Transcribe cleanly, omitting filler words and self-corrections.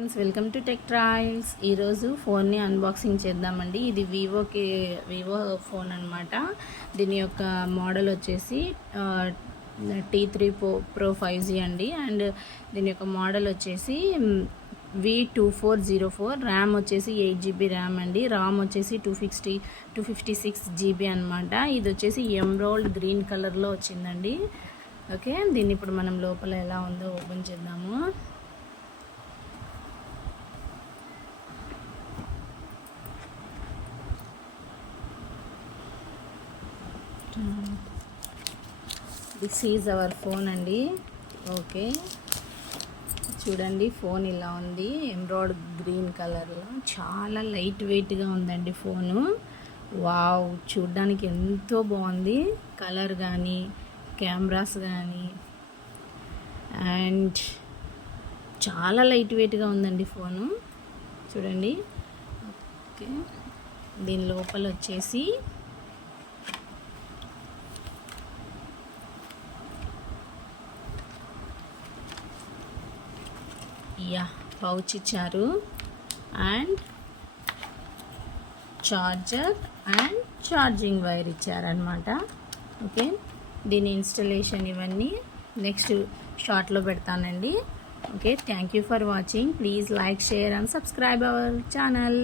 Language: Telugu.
Friends, welcome to Tech Trails. ఈరోజు ఫోన్ని అన్బాక్సింగ్ చేద్దామండి. ఇది వివో ఫోన్ అనమాట. దీని యొక్క మోడల్ వచ్చేసి T3 Pro 5G అండి. అండ్ దీని యొక్క మోడల్ వచ్చేసి V2404. ర్యామ్ వచ్చేసి 8GB ర్యామ్ అండి. రామ్ వచ్చేసి 256GB అనమాట. ఇది వచ్చేసి ఎమరాల్డ్ గ్రీన్ కలర్లో వచ్చిందండి. ఓకే, దీన్ని ఇప్పుడు మనం లోపల ఎలా ఉందో ఓపెన్ చేద్దాము. దిస్ ఈజ్ అవర్ ఫోన్ అండి. ఓకే, చూడండి ఫోన్ ఇలా ఉంది. ఎమరాల్డ్ గ్రీన్ కలర్లో చాలా లైట్ వెయిట్గా ఉందండి ఫోను. వావ్, చూడ్డానికి ఎంతో బాగుంది. కలర్ కానీ కెమెరాస్ కానీ అండ్ చాలా లైట్ వెయిట్గా ఉందండి ఫోను. చూడండి. ఓకే, దీని లోపల వచ్చేసి పౌచ్ ఇచ్చారు and charger and charging wire ఇచ్చారనమాట. ఓకే, దీని ఇన్స్టలేషన్ ఇవన్నీ నెక్స్ట్ షార్ట్లో పెడతానండి. Okay, thank you for watching. Please like, share and subscribe our channel.